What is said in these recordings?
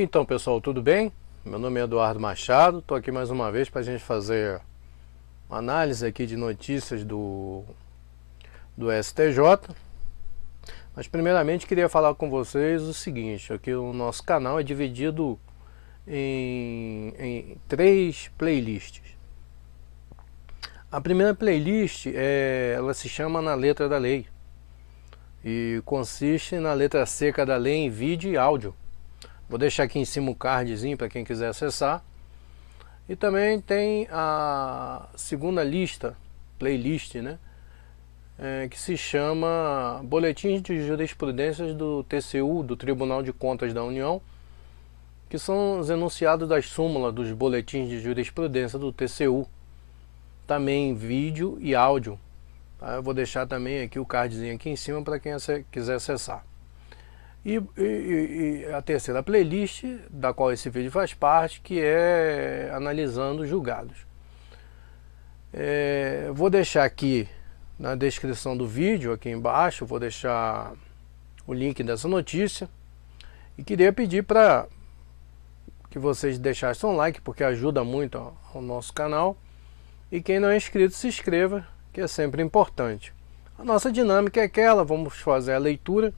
Então, pessoal, tudo bem? Meu nome é Eduardo Machado, estou aqui mais uma vez para a gente fazer uma análise aqui de notícias do STJ. Mas primeiramente queria falar com vocês o seguinte, aqui o nosso canal é dividido em três playlists. A primeira playlist ela se chama Na Letra da Lei e consiste na letra seca da lei em vídeo e áudio. Vou deixar aqui em cima o cardzinho para quem quiser acessar. E também tem a segunda lista, playlist, né? Que se chama Boletins de Jurisprudências do TCU, do Tribunal de Contas da União, que são os enunciados das súmulas dos boletins de jurisprudência do TCU. Também em vídeo e áudio. Tá? Eu vou deixar também aqui o cardzinho aqui em cima para quem quiser acessar. E a terceira playlist, da qual esse vídeo faz parte, que é analisando julgados. Vou deixar aqui na descrição do vídeo, aqui embaixo, vou deixar o link dessa notícia. E queria pedir para que vocês deixassem um like, porque ajuda muito ao nosso canal. E quem não é inscrito, se inscreva, que é sempre importante. A nossa dinâmica é aquela, vamos fazer a leitura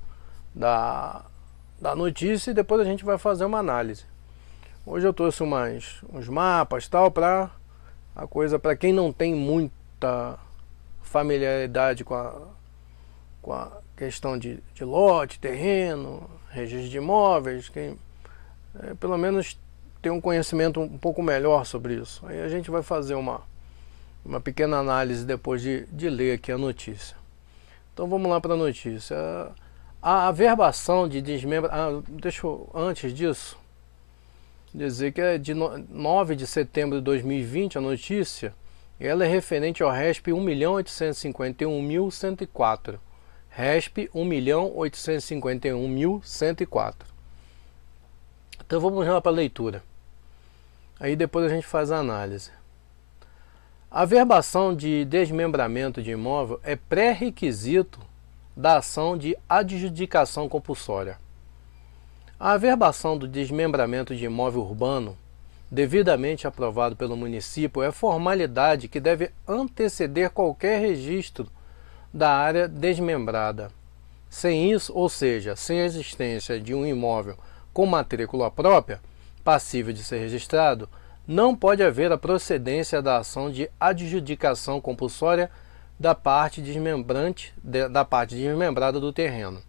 da notícia e depois a gente vai fazer uma análise. Hoje eu trouxe uns mapas tal para a coisa, para quem não tem muita familiaridade com a questão de lote, terreno, registro de imóveis, quem pelo menos tem um conhecimento um pouco melhor sobre isso. Aí a gente vai fazer uma pequena análise depois de ler aqui a notícia. Então vamos lá para a notícia. A averbação de desmembramento... deixa eu, antes disso, dizer que é de 9 de setembro de 2020 a notícia. Ela é referente ao RESP 1.851.104. RESP 1.851.104. Então vamos lá para a leitura. Aí depois a gente faz a análise. A averbação de desmembramento de imóvel é pré-requisito da ação de adjudicação compulsória. A averbação do desmembramento de imóvel urbano, devidamente aprovado pelo município, é formalidade que deve anteceder qualquer registro da área desmembrada. Sem isso, ou seja, sem a existência de um imóvel com matrícula própria, passível de ser registrado, não pode haver a procedência da ação de adjudicação compulsória da parte desmembrada do terreno.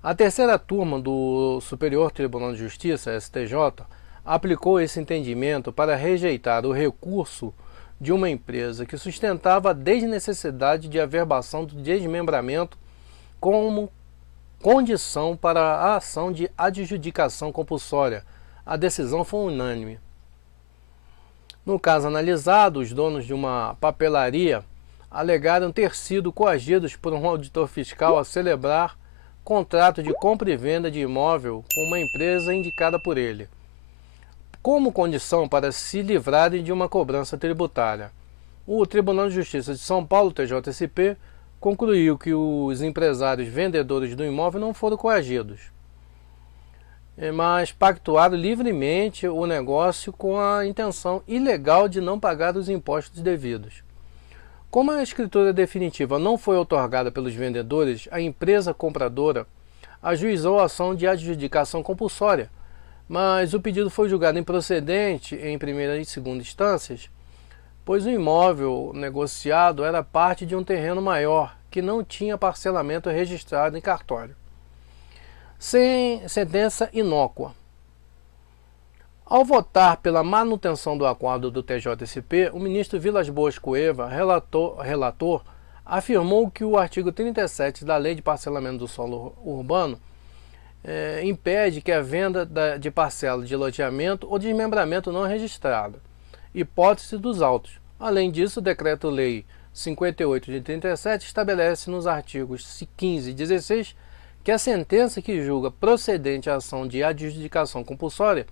A terceira turma do Superior Tribunal de Justiça, STJ, aplicou esse entendimento para rejeitar o recurso de uma empresa que sustentava a desnecessidade de averbação do desmembramento como condição para a ação de adjudicação compulsória. A decisão foi unânime. No caso analisado, os donos de uma papelaria alegaram ter sido coagidos por um auditor fiscal a celebrar contrato de compra e venda de imóvel com uma empresa indicada por ele, como condição para se livrarem de uma cobrança tributária. O Tribunal de Justiça de São Paulo, TJSP, concluiu que os empresários vendedores do imóvel não foram coagidos, mas pactuaram livremente o negócio com a intenção ilegal de não pagar os impostos devidos. Como a escritura definitiva não foi outorgada pelos vendedores, a empresa compradora ajuizou a ação de adjudicação compulsória, mas o pedido foi julgado improcedente em primeira e segunda instâncias, pois o imóvel negociado era parte de um terreno maior, que não tinha parcelamento registrado em cartório. Sem sentença inócua. Ao votar pela manutenção do acordo do TJSP, o ministro Vilas Boas Cueva, relator, afirmou que o artigo 37 da Lei de Parcelamento do Solo Urbano impede que a venda de parcela de loteamento ou desmembramento não registrado, hipótese dos autos. Além disso, o Decreto-Lei 58 de 37 estabelece nos artigos 15 e 16 que a sentença que julga procedente a ação de adjudicação compulsória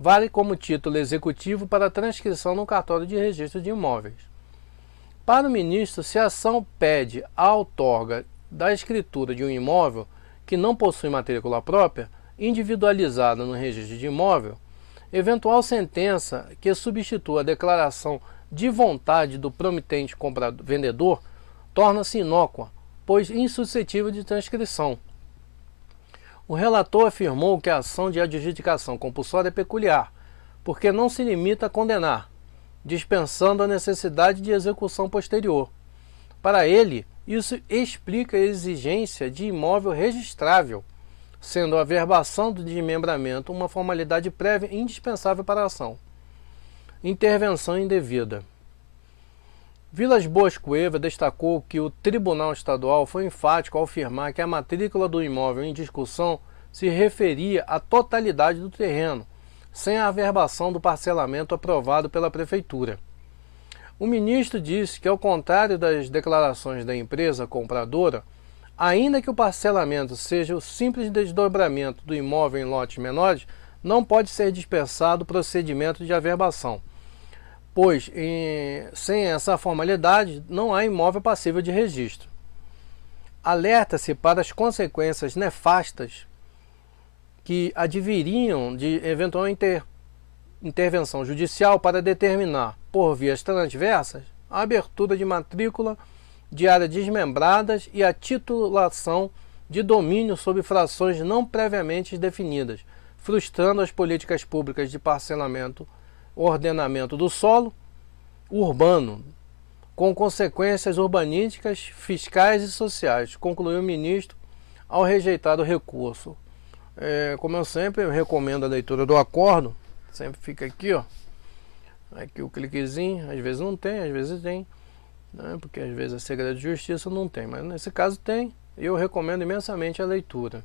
vale como título executivo para transcrição no cartório de registro de imóveis. Para o ministro, se a ação pede a outorga da escritura de um imóvel que não possui matrícula própria, individualizada no registro de imóvel, eventual sentença que substitua a declaração de vontade do promitente vendedor torna-se inócua, pois insuscetível de transcrição. O relator afirmou que a ação de adjudicação compulsória é peculiar, porque não se limita a condenar, dispensando a necessidade de execução posterior. Para ele, isso explica a exigência de imóvel registrável, sendo a averbação do desmembramento uma formalidade prévia indispensável para a ação. Intervenção indevida. Vilas Boas Cueva destacou que o Tribunal Estadual foi enfático ao afirmar que a matrícula do imóvel em discussão se referia à totalidade do terreno, sem a averbação do parcelamento aprovado pela Prefeitura. O ministro disse que, ao contrário das declarações da empresa compradora, ainda que o parcelamento seja o simples desdobramento do imóvel em lotes menores, não pode ser dispensado o procedimento de averbação, pois, sem essa formalidade, não há imóvel passível de registro. Alerta-se para as consequências nefastas que adviriam de eventual intervenção judicial para determinar, por vias transversas, a abertura de matrícula de áreas desmembradas e a titulação de domínio sobre frações não previamente definidas, frustrando as políticas públicas de parcelamento, ordenamento do solo urbano, com consequências urbanísticas, fiscais e sociais, concluiu o ministro ao rejeitar o recurso. Como eu sempre recomendo a leitura do acordo, sempre fica aqui, ó, aqui o cliquezinho, às vezes não tem, às vezes tem, né? Porque às vezes a segredo de justiça não tem, mas nesse caso tem, e eu recomendo imensamente a leitura.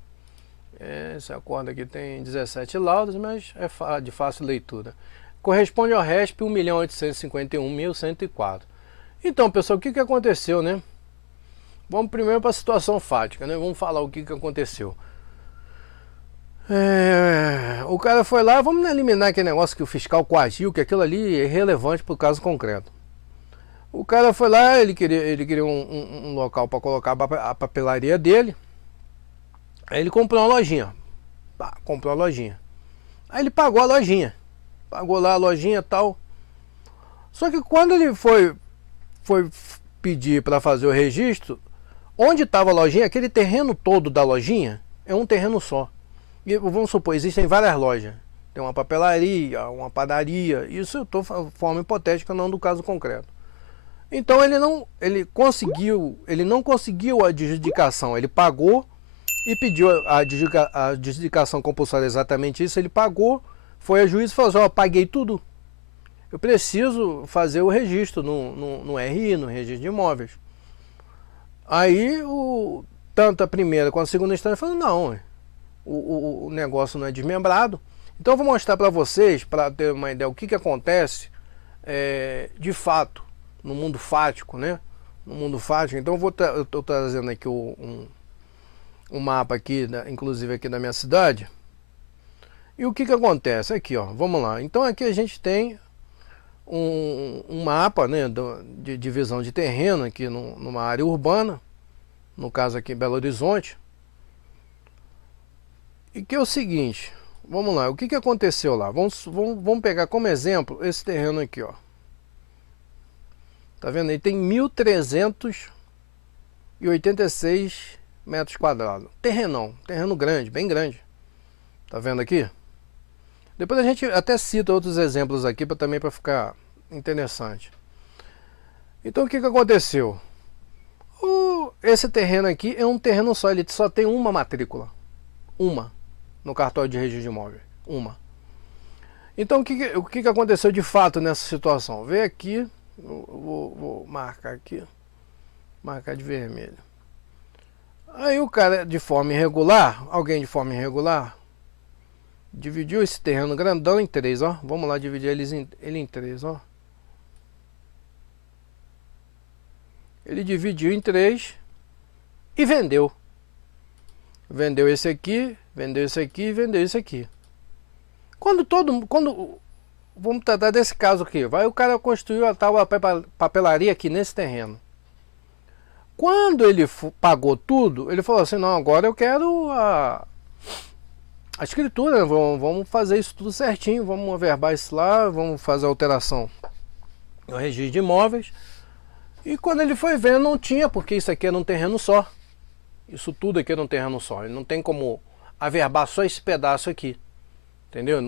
Esse acordo aqui tem 17 laudas, mas é de fácil leitura. Corresponde ao RESP 1.851.104. Então, pessoal, o que aconteceu, né? Vamos primeiro para a situação fática, né? Vamos falar o que aconteceu. O cara foi lá, vamos eliminar aquele negócio que o fiscal coagiu, que aquilo ali é relevante para o caso concreto. O cara foi lá, ele queria um local para colocar a papelaria dele. Aí ele comprou uma lojinha. Comprou a lojinha. Aí ele pagou a lojinha. Pagou lá a lojinha e tal. Só que quando ele foi pedir para fazer o registro, onde estava a lojinha, aquele terreno todo da lojinha é um terreno só. E vamos supor, existem várias lojas. Tem uma papelaria, uma padaria. Isso eu estou de forma hipotética, não do caso concreto. Então ele não conseguiu a adjudicação. Ele pagou e pediu a adjudicação compulsória, exatamente isso. Ele pagou, foi a juiz e falou assim: ó, paguei tudo. Eu preciso fazer o registro no RI, no registro de imóveis. Aí tanto a primeira quanto a segunda instância falaram: não, o negócio não é desmembrado. Então eu vou mostrar para vocês, para ter uma ideia, o que acontece de fato no mundo fático, né? No mundo fático. Então eu estou trazendo aqui um mapa aqui, inclusive aqui da minha cidade. E o que acontece? Aqui, ó, vamos lá. Então aqui a gente tem um mapa, né, de divisão de terreno aqui numa área urbana, no caso aqui em Belo Horizonte. E que é o seguinte, vamos lá, o que aconteceu lá? Vamos pegar como exemplo esse terreno aqui, ó. Tá vendo? Ele tem 1.386 metros quadrados. Terrenão, terreno grande, bem grande. Tá vendo aqui? Depois a gente até cita outros exemplos aqui também para ficar interessante. Então o que aconteceu? Esse terreno aqui é um terreno só, ele só tem uma matrícula. Uma. No cartório de registro de imóvel. Uma. Então o que aconteceu de fato nessa situação? Vê aqui, vou marcar aqui, marcar de vermelho. Aí o cara de forma irregular, alguém de forma irregular, dividiu esse terreno grandão em três, ó. Vamos lá dividir ele em três, ó. Ele dividiu em três e vendeu. Vendeu esse aqui, vendeu esse aqui e vendeu esse aqui. Vamos tratar desse caso aqui. O cara construiu a tal papelaria aqui nesse terreno. Quando ele pagou tudo, ele falou assim: não, agora eu quero a escritura, né? Vamos fazer isso tudo certinho, vamos averbar isso lá, vamos fazer a alteração no registro de imóveis. E quando ele foi ver, não tinha, porque isso aqui era um terreno só. Isso tudo aqui era um terreno só. Ele não tem como averbar só esse pedaço aqui. Entendeu?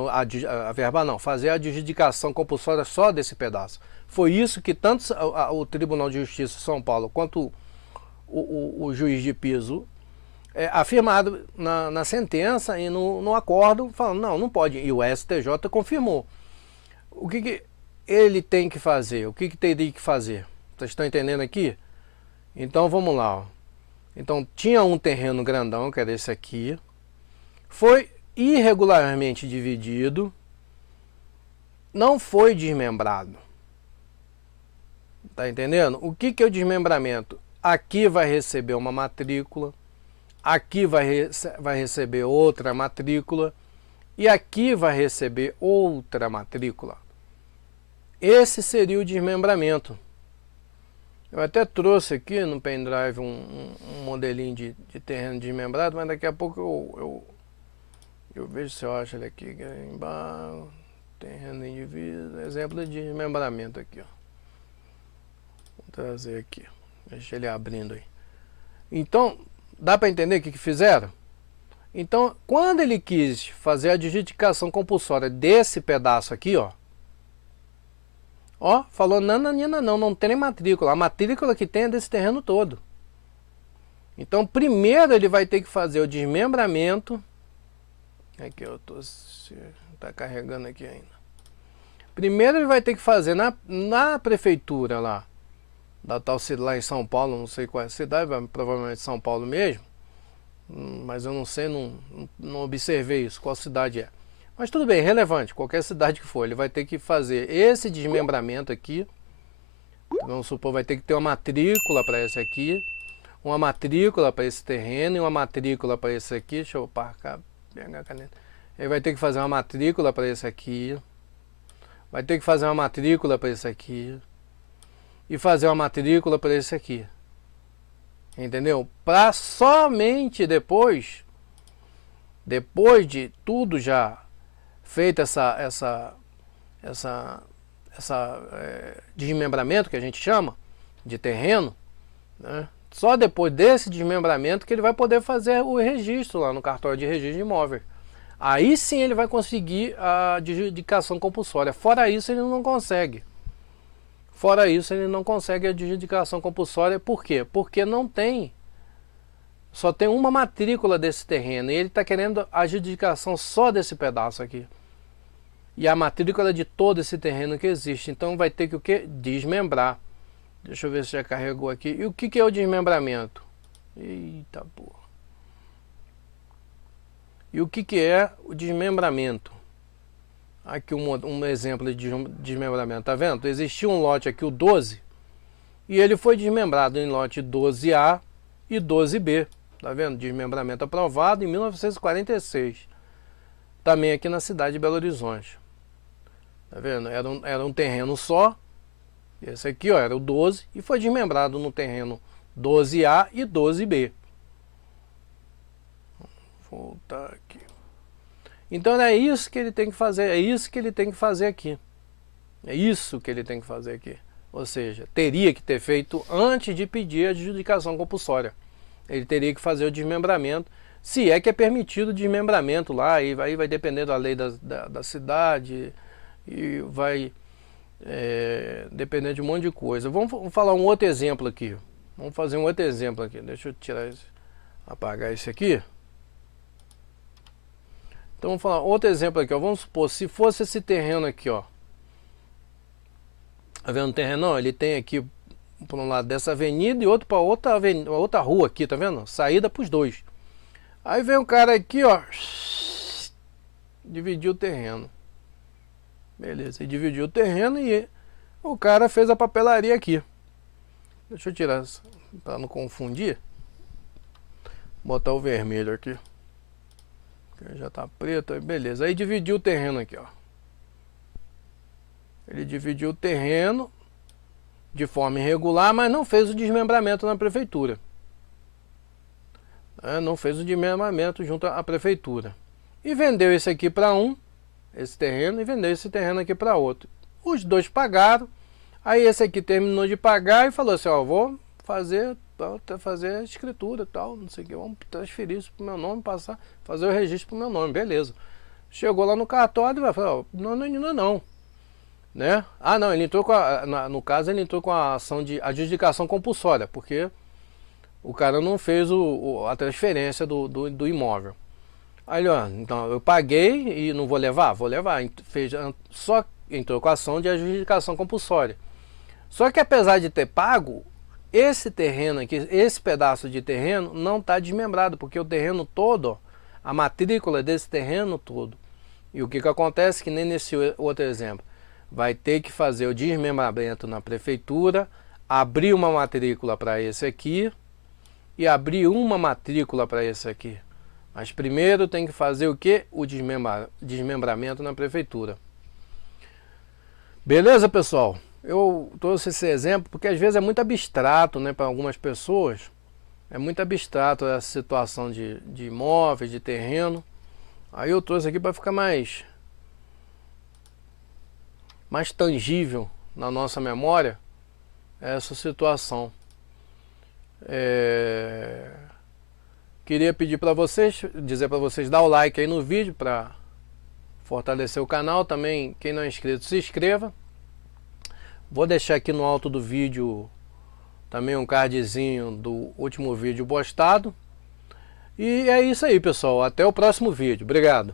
Averbar não, fazer a adjudicação compulsória só desse pedaço. Foi isso que tanto o Tribunal de Justiça de São Paulo quanto o juiz de piso afirmado na sentença e no acordo, falando, não pode. E o STJ confirmou. O que ele tem que fazer? O que teria que fazer? Vocês estão entendendo aqui? Então vamos lá. Ó. Então tinha um terreno grandão, que era esse aqui. Foi irregularmente dividido. Não foi desmembrado. Tá entendendo? O que é o desmembramento? Aqui vai receber uma matrícula. Aqui vai receber outra matrícula. E aqui vai receber outra matrícula. Esse seria o desmembramento. Eu até trouxe aqui no pendrive um modelinho de terreno desmembrado, mas daqui a pouco eu vejo se eu acho ele aqui embaixo. Terreno indivíduo, exemplo de desmembramento aqui, ó. Vou trazer aqui, deixa ele abrindo aí. Então, dá para entender o que fizeram? Então, quando ele quis fazer a adjudicação compulsória desse pedaço aqui, ó, falou, não tem nem matrícula. A matrícula que tem é desse terreno todo. Então, primeiro ele vai ter que fazer o desmembramento. Aqui eu tá carregando aqui ainda. Primeiro ele vai ter que fazer na prefeitura lá, da tal cidade lá em São Paulo, não sei qual é a cidade, provavelmente São Paulo mesmo. Mas eu não sei, não observei isso, qual cidade é. Mas tudo bem, relevante, qualquer cidade que for, ele vai ter que fazer esse desmembramento aqui. Vamos supor, vai ter que ter uma matrícula para esse aqui, uma matrícula para esse terreno e uma matrícula para esse aqui. Deixa eu pegar a caneta. Ele vai ter que fazer uma matrícula para esse aqui, vai ter que fazer uma matrícula para esse aqui e fazer uma matrícula para esse aqui. Entendeu? Para somente depois de tudo já feito desmembramento que a gente chama de terreno, né? Só depois desse desmembramento que ele vai poder fazer o registro lá no cartório de registro de imóveis. Aí sim ele vai conseguir a adjudicação compulsória. Fora isso ele não consegue. Fora isso ele não consegue a adjudicação compulsória. Por quê? Porque não tem. Só tem uma matrícula desse terreno e ele está querendo a adjudicação só desse pedaço aqui. E a matrícula de todo esse terreno que existe. Então vai ter que o quê? Desmembrar. Deixa eu ver se já carregou aqui. E o que é o desmembramento? Eita porra. E o que é o desmembramento? Aqui um exemplo de desmembramento. Tá vendo? Existia um lote aqui, o 12. E ele foi desmembrado em lote 12A e 12B. Tá vendo? Desmembramento aprovado em 1946. Também aqui na cidade de Belo Horizonte. Tá vendo? Era um terreno só. Esse aqui, ó, era o 12 e foi desmembrado no terreno 12A e 12B. Vou voltar aqui. Então é isso que ele tem que fazer, é isso que ele tem que fazer aqui. É isso que ele tem que fazer aqui. Ou seja, teria que ter feito antes de pedir a adjudicação compulsória. Ele teria que fazer o desmembramento, se é que é permitido o desmembramento lá, e aí vai depender da lei da cidade, e vai depender de um monte de coisa. Vamos falar um outro exemplo aqui. Vamos fazer um outro exemplo aqui. Deixa eu tirar esse, apagar esse aqui. Então vamos falar outro exemplo aqui, ó. Vamos supor, se fosse esse terreno aqui, ó. Tá vendo o terreno? Ele tem aqui por um lado dessa avenida e outro para outra rua aqui, tá vendo? Saída para os dois. Aí vem um cara aqui, ó, dividiu o terreno. Beleza, ele dividiu o terreno e o cara fez a papelaria aqui. Deixa eu tirar para não confundir. Botar o vermelho aqui. Já tá preto, beleza. Aí dividiu o terreno aqui, ó. Ele dividiu o terreno de forma irregular, mas não fez o desmembramento na prefeitura. Não fez o desmembramento junto à prefeitura. e vendeu esse aqui para um, esse terreno, e vendeu esse terreno aqui para outro. Os dois pagaram, aí esse aqui terminou de pagar e falou assim, ó, vou fazer a escritura e tal, não sei o que, vamos transferir isso pro meu nome, passar, fazer o registro pro meu nome, beleza. Chegou lá no cartório e vai falar, ó, não, né? Ah, não, ele entrou com no caso ele entrou com a ação de adjudicação compulsória, porque o cara não fez a transferência do imóvel. Aí ele, ó, então eu paguei e não vou levar? Vou levar. Só entrou com a ação de adjudicação compulsória. Só que apesar de ter pago, esse terreno aqui, esse pedaço de terreno não está desmembrado, porque o terreno todo, ó, a matrícula desse terreno todo. E o que acontece que nem nesse outro exemplo, vai ter que fazer o desmembramento na prefeitura, abrir uma matrícula para esse aqui e abrir uma matrícula para esse aqui. Mas primeiro tem que fazer o que? O desmembramento na prefeitura. Beleza, pessoal? Eu trouxe esse exemplo porque às vezes é muito abstrato, né, para algumas pessoas. É muito abstrato essa situação de imóveis, de terreno. Aí eu trouxe aqui para ficar mais tangível na nossa memória essa situação. Queria pedir para vocês, dizer para vocês dar o like aí no vídeo para fortalecer o canal. Também, quem não é inscrito, se inscreva. Vou deixar aqui no alto do vídeo também um cardzinho do último vídeo postado. E é isso aí, pessoal. Até o próximo vídeo. Obrigado.